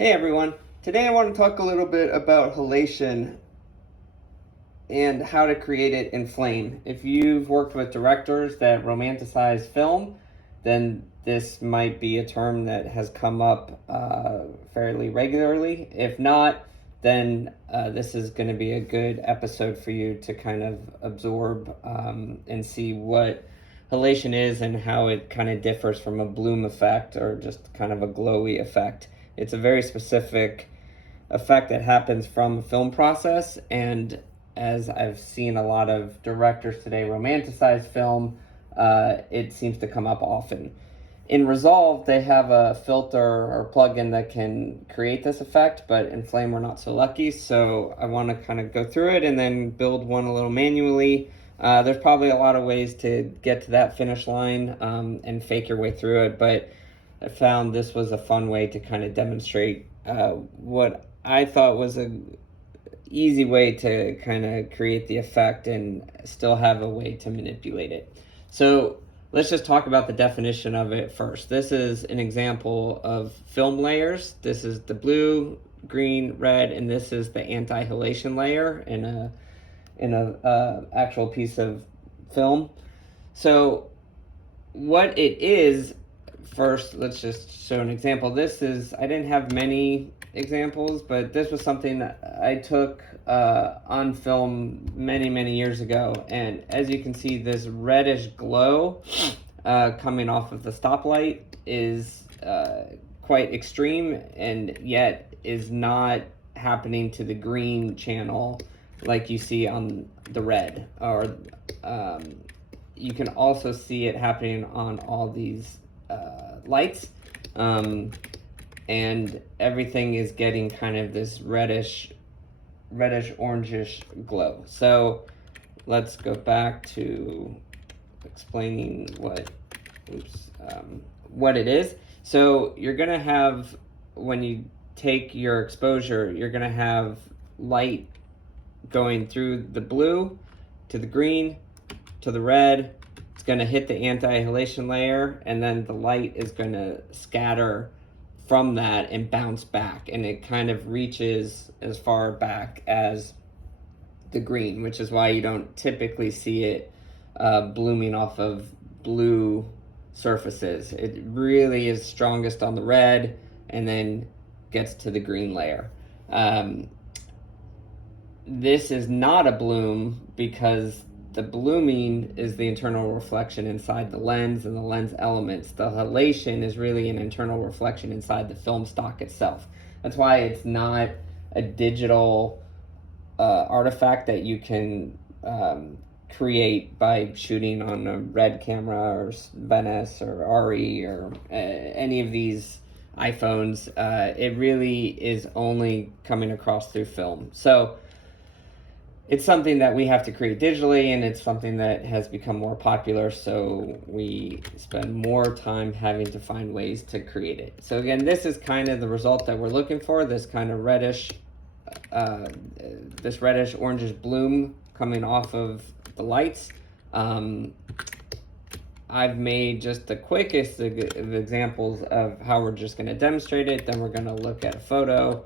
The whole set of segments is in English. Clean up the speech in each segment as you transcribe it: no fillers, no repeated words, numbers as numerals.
Hey everyone, today I want to talk a little bit about halation and how to create it in Flame. If you've worked with directors that romanticize film, then this might be a term that has come up fairly regularly. If not, then this is going to be a good episode for you to kind of absorb and see what halation is and how it kind of differs from a bloom effect or just kind of a glowy effect. It's a very specific effect that happens from a film process, and as I've seen a lot of directors today romanticize film, it seems to come up often. In Resolve, they have a filter or plugin that can create this effect, but in Flame, we're not so lucky. So I want to kind of go through it and then build one a little manually. There's probably a lot of ways to get to that finish line and fake your way through it, but I found this was a fun way to kind of demonstrate what I thought was a easy way to kind of create the effect and still have a way to manipulate it. So let's just talk about the definition of it first. This is an example of film layers. This is the blue, green, red, and this is the anti-halation layer in a actual piece of film. So what it is, first, let's just show an example. This is, I didn't have many examples, but this was something that I took on film many years ago. And as you can see, this reddish glow coming off of the stoplight is quite extreme, and yet is not happening to the green channel like you see on the red. Or you can also see it happening on all these lights, and everything is getting kind of this reddish orangish glow. So let's go back to explaining what it is. So you're gonna have, when you take your exposure, you're gonna have light going through the blue to the green to the red. It's going to hit the anti-halation layer, and then the light is going to scatter from that and bounce back, and it kind of reaches as far back as the green, which is why you don't typically see it blooming off of blue surfaces. It really is strongest on the red and then gets to the green layer. This is not a bloom because the blooming is the internal reflection inside the lens and the lens elements. The halation is really an internal reflection inside the film stock itself. That's why it's not a digital artifact that you can create by shooting on a Red camera or Venice or RE or any of these iPhones. It really is only coming across through film. So it's something that we have to create digitally, and it's something that has become more popular, so we spend more time having to find ways to create it. So again, this is kind of the result that we're looking for, this kind of reddish, this reddish orangish bloom coming off of the lights. I've made just the quickest of examples of how we're just going to demonstrate it. Then we're going to look at a photo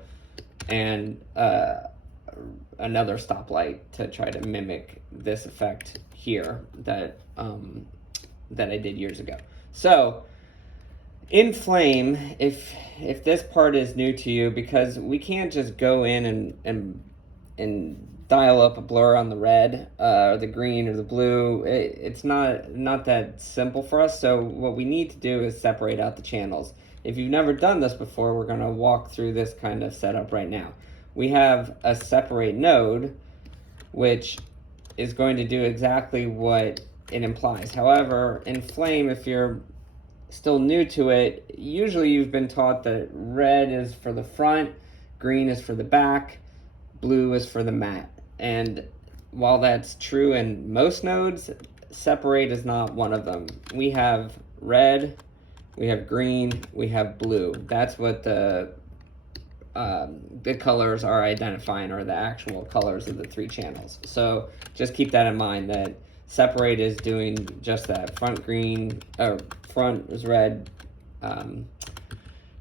and another stoplight to try to mimic this effect here that I did years ago. So in Flame, if this part is new to you, because we can't just go in and dial up a blur on the red or the green or the blue, it's not that simple for us. So what we need to do is separate out the channels. If you've never done this before, we're going to walk through this kind of setup right now. We have a separate node, which is going to do exactly what it implies. However, in Flame, if you're still new to it, usually you've been taught that red is for the front, green is for the back, blue is for the matte. And while that's true in most nodes, separate is not one of them. We have red, we have green, we have blue. That's what the colors are identifying, or the actual colors of the three channels. So just keep that in mind, that separate is doing just that. Front green, or front is red,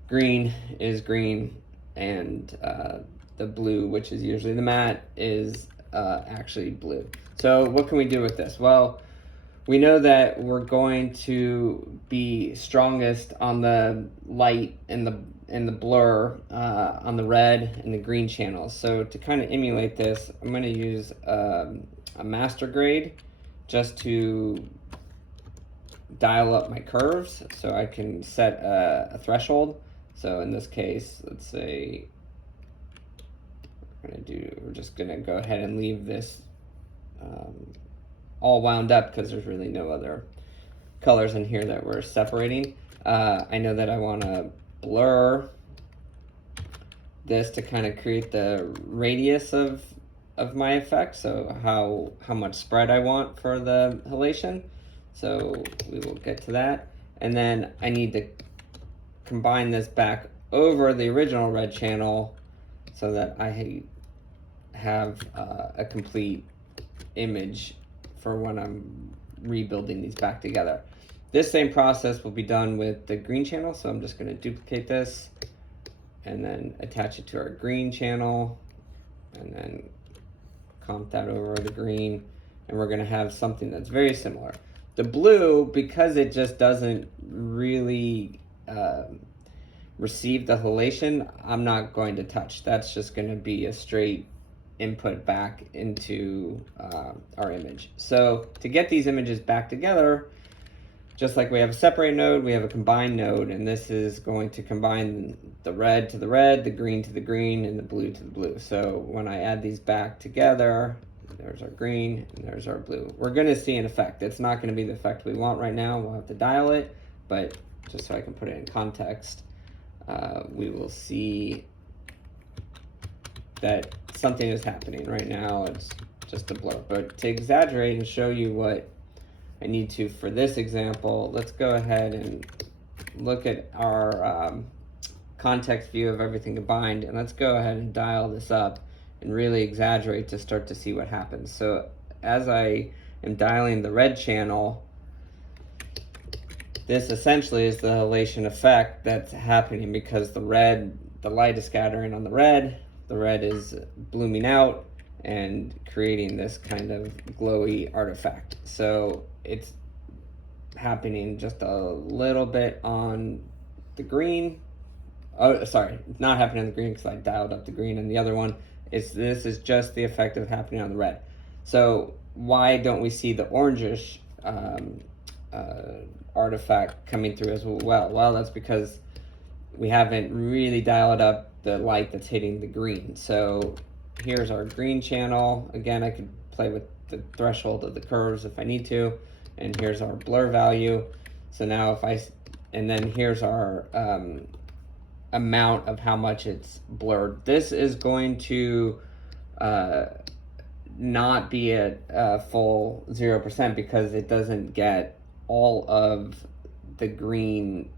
green is green, and the blue, which is usually the matte, is actually blue. So what can we do with this? Well, we know that we're going to be strongest on the light and the blur on the red and the green channels. So to kind of emulate this, I'm going to use a master grade just to dial up my curves so I can set a threshold. So in this case, let's say we're just gonna go ahead and leave this all wound up because there's really no other colors in here that we're separating. I know that I want to blur this to kind of create the radius of my effect, so how much spread I want for the halation. So we will get to that. And then I need to combine this back over the original red channel so that I have a complete image for when I'm rebuilding these back together. This same process will be done with the green channel, so I'm just going to duplicate this and then attach it to our green channel and then comp that over the green, and we're going to have something that's very similar. The blue, because it just doesn't really receive the halation, I'm not going to touch. That's just going to be a straight input back into our image. So to get these images back together, just like we have a separate node, we have a combine node, and this is going to combine the red to the red, the green to the green, and the blue to the blue. So when I add these back together, there's our green and there's our blue. We're going to see an effect. It's not going to be the effect we want right now. We'll have to dial it, but just so I can put it in context, we will see that something is happening right now. It's just a blur. But to exaggerate and show you what I need to for this example, let's go ahead and look at our context view of everything combined, and let's go ahead and dial this up and really exaggerate to start to see what happens. So as I am dialing the red channel, this essentially is the halation effect that's happening because the light is scattering on the red is blooming out and creating this kind of glowy artifact. So it's happening just a little bit on the green. Oh, sorry, it's not happening on the green because I dialed up the green, and the other one this is just the effect of happening on the red. So why don't we see the orangish artifact coming through as well? Well, that's because we haven't really dialed up the light that's hitting the green. So here's our green channel. Again, I could play with the threshold of the curves if I need to. And here's our blur value. So now and then here's our amount of how much it's blurred. This is going to not be at full 0% because it doesn't get all of the green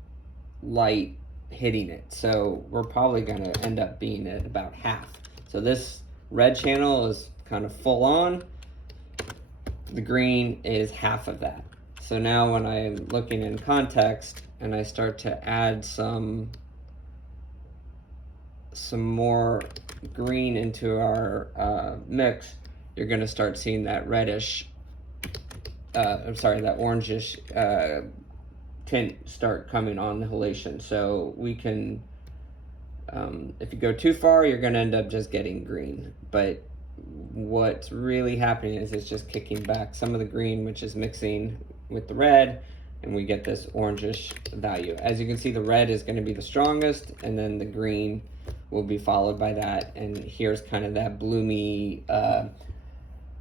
light hitting it. So we're probably going to end up being at about half. So this red channel is kind of full on. The green is half of that. So now when I'm looking in context and I start to add some more green into our mix, you're going to start seeing that reddish, that orangish tint start coming on the halation. So we can, if you go too far, you're going to end up just getting green. But what's really happening is it's just kicking back some of the green, which is mixing with the red, and we get this orangish value. As you can see, the red is going to be the strongest, and then the green will be followed by that. And here's kind of that bloomy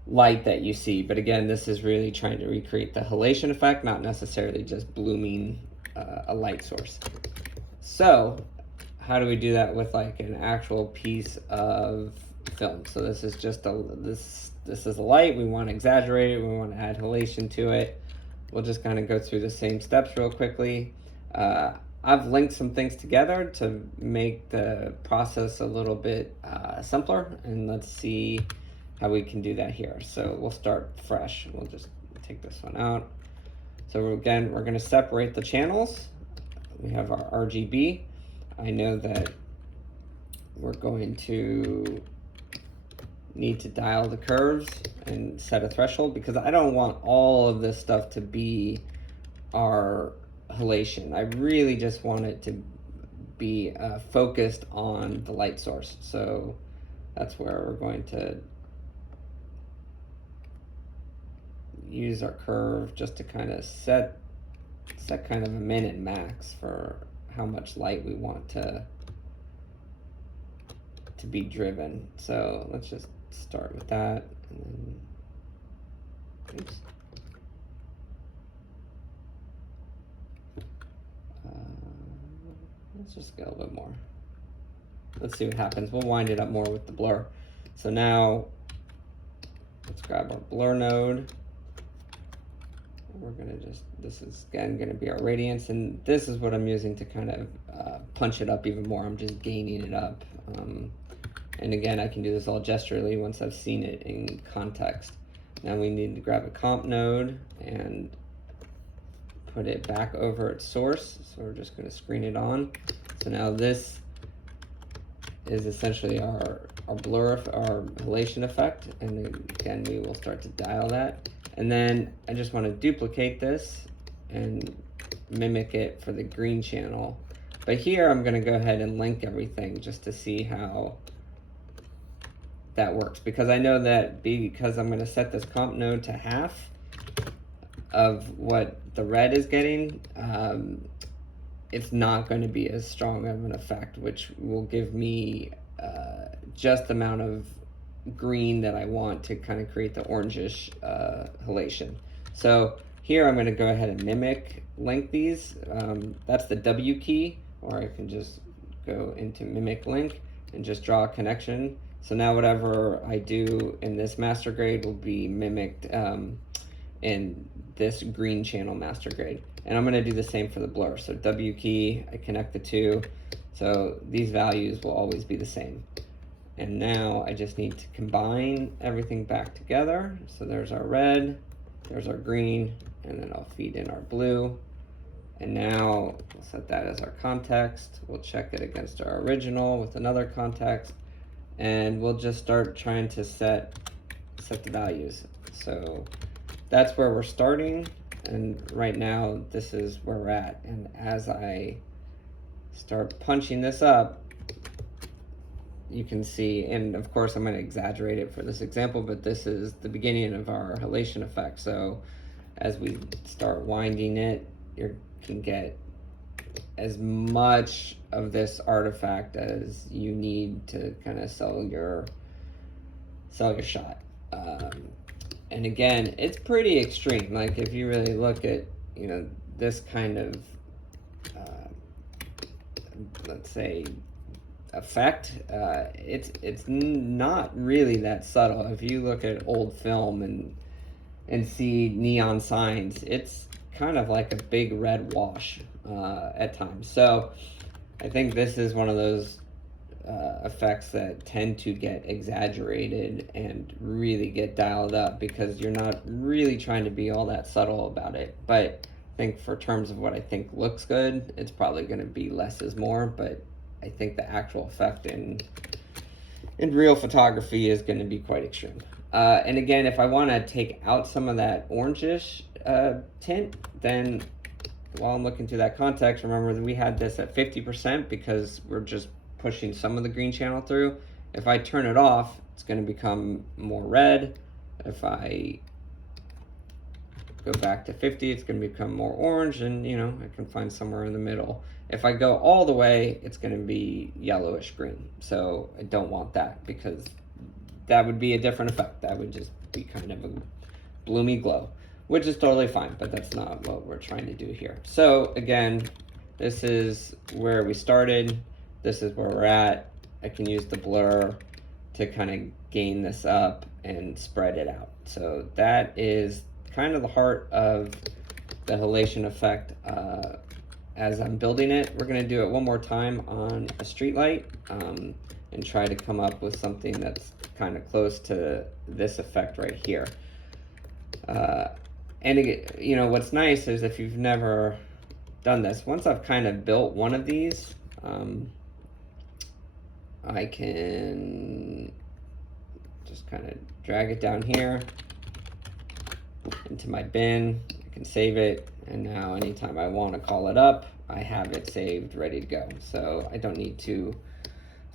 light that you see. But again, this is really trying to recreate the halation effect, not necessarily just blooming a light source. So how do we do that with like an actual piece of film? So this is just this is a light. We want to exaggerate it. We want to add halation to it. We'll just kind of go through the same steps real quickly. I've linked some things together to make the process a little bit simpler, and let's see how we can do that here. So we'll start fresh. We'll just take this one out. So again, we're going to separate the channels. We have our RGB. I know that we're going to need to dial the curves and set a threshold, because I don't want all of this stuff to be our halation. I really just want it to be focused on the light source. So that's where we're going to use our curve just to kind of set kind of a minute max for how much light we want to be driven. So let's just start with that, and then oops. Let's just go a little bit more. Let's see what happens. We'll wind it up more with the blur. So now let's grab our blur node. We're gonna this is again gonna be our radiance, and this is what I'm using to kind of punch it up even more. I'm just gaining it up. And again, I can do this all gesturally once I've seen it in context. Now we need to grab a comp node and put it back over its source. So we're just going to screen it on. So now this is essentially our blur, our halation effect. And again, we will start to dial that. And then I just want to duplicate this and mimic it for the green channel. But here I'm going to go ahead and link everything just to see how that works, because I know that because I'm going to set this comp node to half of what the red is getting, it's not going to be as strong of an effect, which will give me just the amount of green that I want to kind of create the orangish halation. So here I'm going to go ahead and mimic link these. That's the W key, or I can just go into mimic link and just draw a connection. So now whatever I do in this master grade will be mimicked in this green channel master grade. And I'm going to do the same for the blur. So W key, I connect the two. So these values will always be the same. And now I just need to combine everything back together. So there's our red, there's our green, and then I'll feed in our blue. And now we'll set that as our context. We'll check it against our original with another context. And we'll just start trying to set the values. So that's where we're starting, and right now this is where we're at. And as I start punching this up, you can see, and of course I'm going to exaggerate it for this example, but this is the beginning of our halation effect. So as we start winding it, you can get as much of this artifact as you need to kind of sell your shot. And again, it's pretty extreme. Like if you really look at, you know, this kind of, let's say, effect, it's not really that subtle. If you look at old film and see neon signs, it's kind of like a big red wash at times. So I think this is one of those effects that tend to get exaggerated and really get dialed up, because you're not really trying to be all that subtle about it. But I think for terms of what I think looks good, it's probably going to be less is more. But I think the actual effect in real photography is going to be quite extreme. And again, if I want to take out some of that orangish tint, then while I'm looking through that context, remember that we had this at 50% because we're just pushing some of the green channel through. If I turn it off, it's going to become more red. If I go back to 50, it's going to become more orange, and you know, I can find somewhere in the middle. If I go all the way, it's going to be yellowish green. So I don't want that, because that would be a different effect. That would just be kind of a bloomy glow, which is totally fine, but that's not what we're trying to do here. So again, this is where we started. This is where we're at. I can use the blur to kind of gain this up and spread it out. So that is kind of the heart of the halation effect. As I'm building it, we're gonna do it one more time on a street light and try to come up with something that's kind of close to this effect right here. And you know, what's nice is if you've never done this, once I've kind of built one of these, I can just kind of drag it down here into my bin. I can save it, and now anytime I want to call it up, I have it saved, ready to go. So I don't need to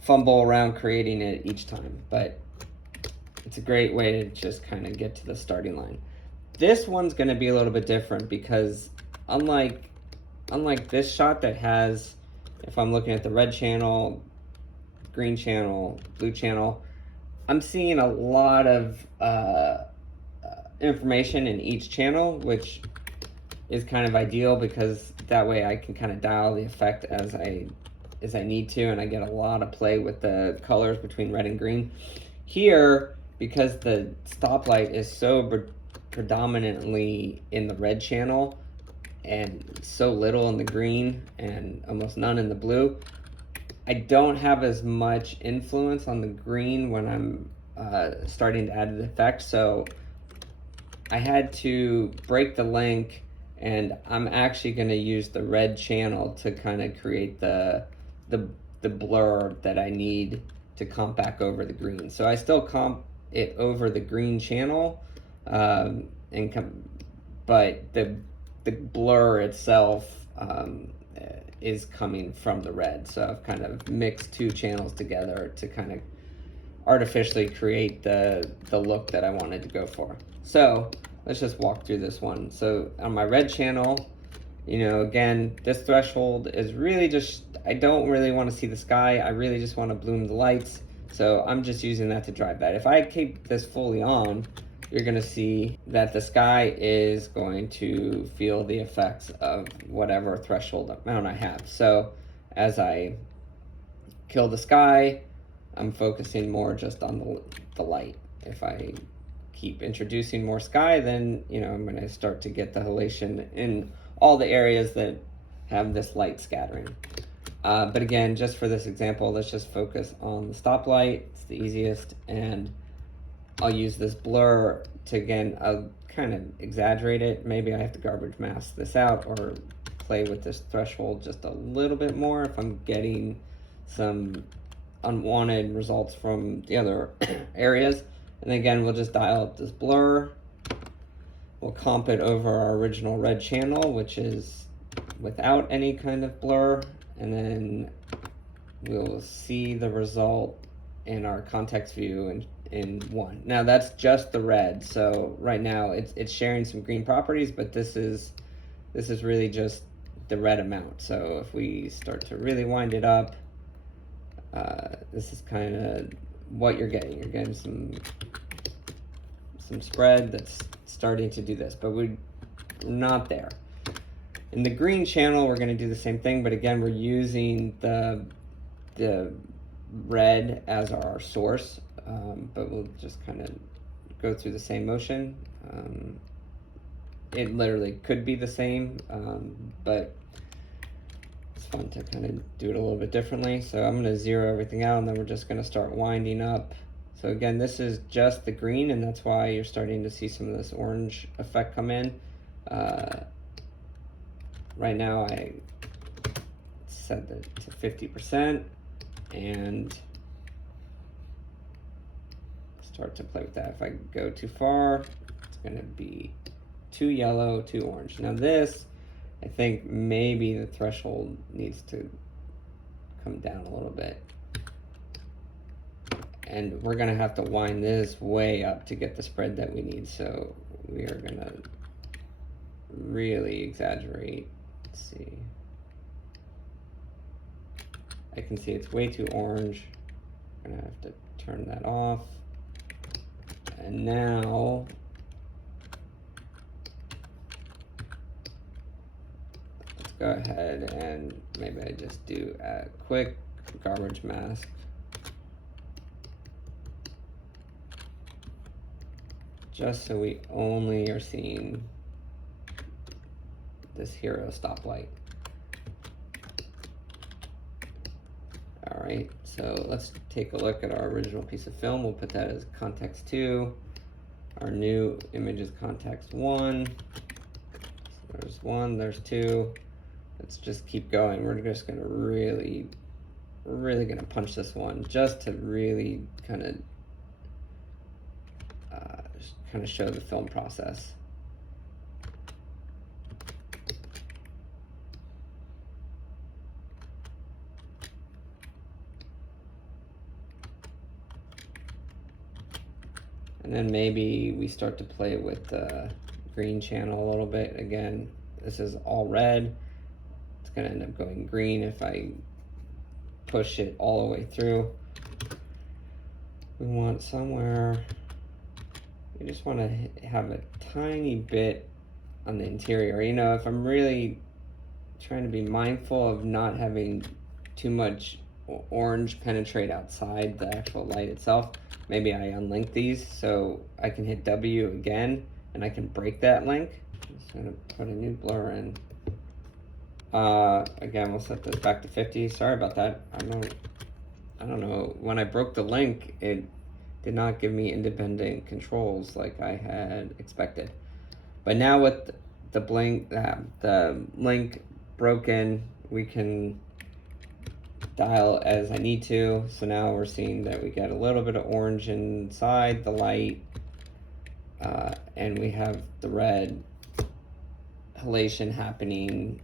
fumble around creating it each time, but it's a great way to just kind of get to the starting line. This one's going to be a little bit different because unlike this shot that has, if I'm looking at the red channel, green channel, blue channel, I'm seeing a lot of information in each channel, which is kind of ideal because that way I can kind of dial the effect as I need to, and I get a lot of play with the colors between red and green. Here, because the stoplight is so predominantly in the red channel and so little in the green and almost none in the blue, I don't have as much influence on the green when I'm starting to add the effect. So I had to break the link, and I'm actually going to use the red channel to kind of create the blur that I need to comp back over the green. So I still comp it over the green channel, but the blur itself is coming from the red. So I've kind of mixed two channels together to kind of artificially create the look that I wanted to go for. So let's just walk through this one. So on my red channel, you know, again, this threshold is really just, I don't really want to see the sky. I really just want to bloom the lights. So I'm just using that to drive that. If I keep this fully on, you're going to see that the sky is going to feel the effects of whatever threshold amount I have. So as I kill the sky, I'm focusing more just on the light. If I keep introducing more sky, then, you know, I'm going to start to get the halation in all the areas that have this light scattering. But again, just for this example, let's just focus on the stoplight. It's the easiest, and I'll use this blur to, again, I'll kind of exaggerate it. Maybe I have to garbage mask this out or play with this threshold just a little bit more if I'm getting some unwanted results from the other areas. And again, we'll just dial up this blur. We'll comp it over our original red channel, which is without any kind of blur, and then we'll see the result in our context view in one. Now that's just the red, so right now it's sharing some green properties, but this is really just the red amount. So if we start to really wind it up, this is kind of what you're getting. You're getting some spread that's starting to do this, but we're not there. In the green channel, we're going to do the same thing, but again, we're using the red as our source, but we'll just kind of go through the same motion. It literally could be the same, but it's fun to kind of do it a little bit differently. So I'm going to zero everything out, and then we're just going to start winding up. So again, this is just the green, and that's why you're starting to see some of this orange effect come in. Right now I set it to 50% and start to play with that. If I go too far, it's going to be too yellow, too orange. Now this, I think maybe the threshold needs to come down a little bit. And we're going to have to wind this way up to get the spread that we need. So we are going to really exaggerate. Let's see. I can see it's way too orange. I'm going to have to turn that off. And now let's go ahead and maybe I just do a quick garbage mask. Just so we only are seeing this hero stoplight. All right, so let's take a look at our original piece of film. We'll put that as context 2. Our new image is context 1. So there's 1, there's 2. Let's just keep going. We're just gonna really really gonna punch this one just to really kind of show the film process. And then maybe we start to play with the green channel a little bit. Again, this is all red. It's gonna end up going green if I push it all the way through. We want somewhere, we just want to have a tiny bit on the interior. You know, if I'm really trying to be mindful of not having too much orange penetrate outside the actual light itself, maybe I unlink these so I can hit W again and I can break that link. I'm just gonna put a new blur in. Again, we'll set this back to 50. Sorry about that. I don't know. When I broke the link, it did not give me independent controls like I had expected. But now with the link broken, we can dial as I need to. So now we're seeing that we get a little bit of orange inside the light, and we have the red halation happening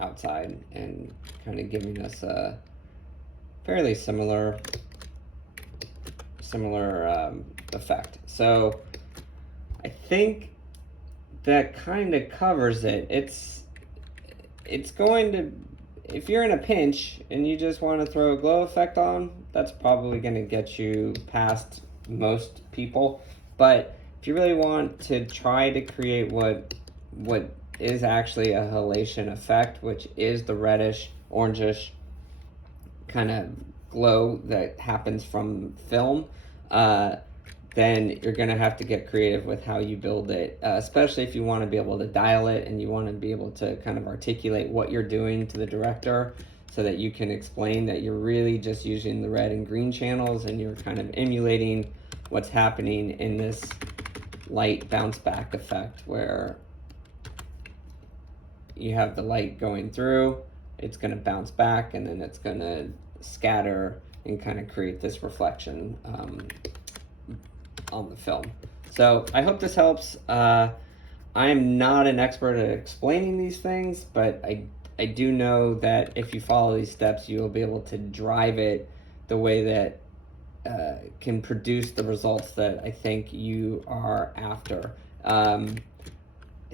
outside and kind of giving us a fairly similar effect. So I think that kind of covers it. It's going to, if you're in a pinch and you just want to throw a glow effect on, that's probably going to get you past most people. But if you really want to try to create what is actually a halation effect, which is the reddish, orangish kind of glow that happens from film, then you're going to have to get creative with how you build it, especially if you want to be able to dial it and you want to be able to kind of articulate what you're doing to the director so that you can explain that you're really just using the red and green channels and you're kind of emulating what's happening in this light bounce back effect where you have the light going through, it's going to bounce back, and then it's going to scatter and kind of create this reflection on the film. So I hope this helps. I am not an expert at explaining these things, but I do know that if you follow these steps, you will be able to drive it the way that can produce the results that I think you are after. I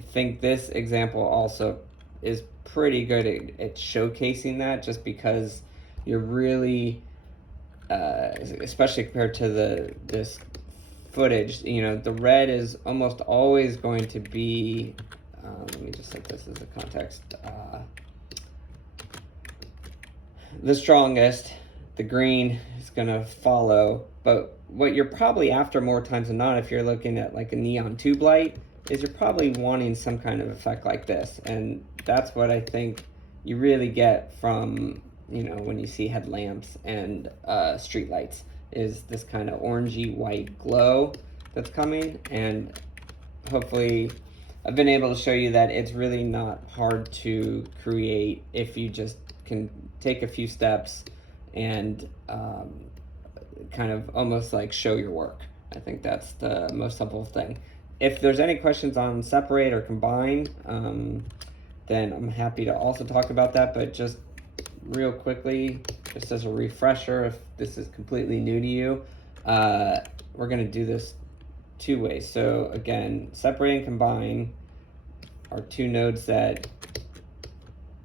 think this example also is pretty good at showcasing that, just because you're really, especially compared to this footage, you know, the red is almost always going to be, let me just set this as a context, the strongest. The green is going to follow, but what you're probably after more times than not, if you're looking at like a neon tube light, is you're probably wanting some kind of effect like this. And that's what I think you really get from, you know, when you see headlamps and street lights, is this kind of orangey white glow that's coming. And hopefully I've been able to show you that it's really not hard to create if you just can take a few steps and kind of almost like show your work. I think that's the most simple thing. If there's any questions on separate or combine, then I'm happy to also talk about that. But just real quickly, just as a refresher, if this is completely new to you, we're going to do this two ways. So again, separate and combine are two nodes that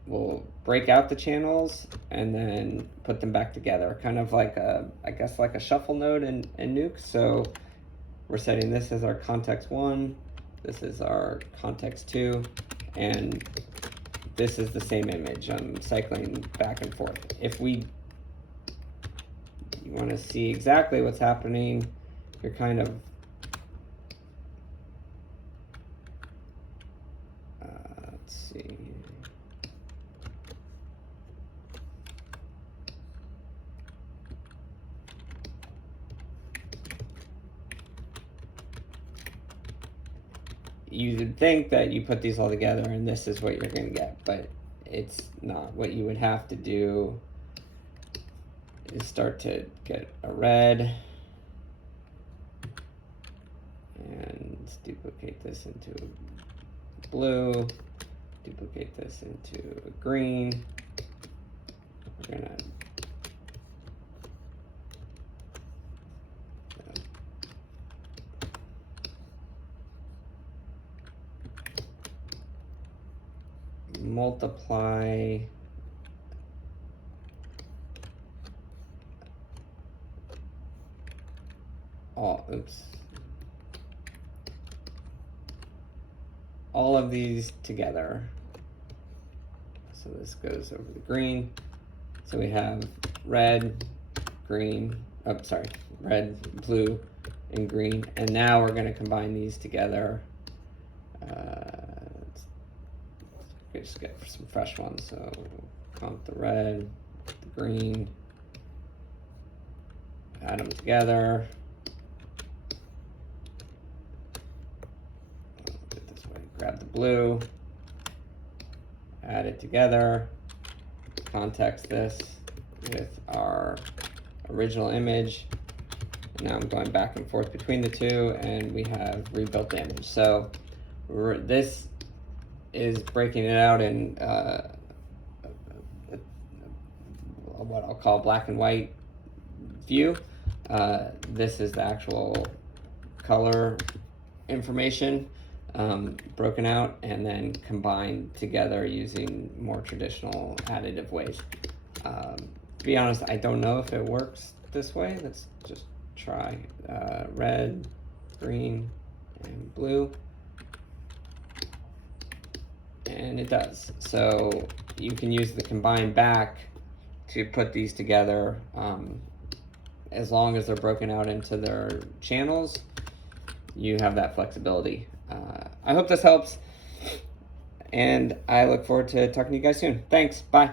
will break out the channels and then put them back together, kind of like I guess like a shuffle node in Nuke. So we're setting this as our context 1, this is our context 2, and this is the same image. I'm cycling back and forth. If you want to see exactly what's happening, you're kind of let's see. You would think that you put these all together and this is what you're going to get, but it's not. What you would have to do is start to get a red, and duplicate this into a blue, duplicate this into a green. We're gonna multiply all of these together. So this goes over the green. So we have red, green, red, blue, and green. And now we're going to combine these together. Let's just get some fresh ones. So comp the red, the green, add them together. Grab the blue, add it together, context this with our original image. And now I'm going back and forth between the two, and we have rebuilt the image. So this is breaking it out in what I'll call black and white view. This is the actual color information. Broken out and then combined together using more traditional additive ways. To be honest, I don't know if it works this way. Let's just try red, green, and blue. And it does. So you can use the combine back to put these together as long as they're broken out into their channels. You have that flexibility. I hope this helps, and I look forward to talking to you guys soon. Thanks. Bye.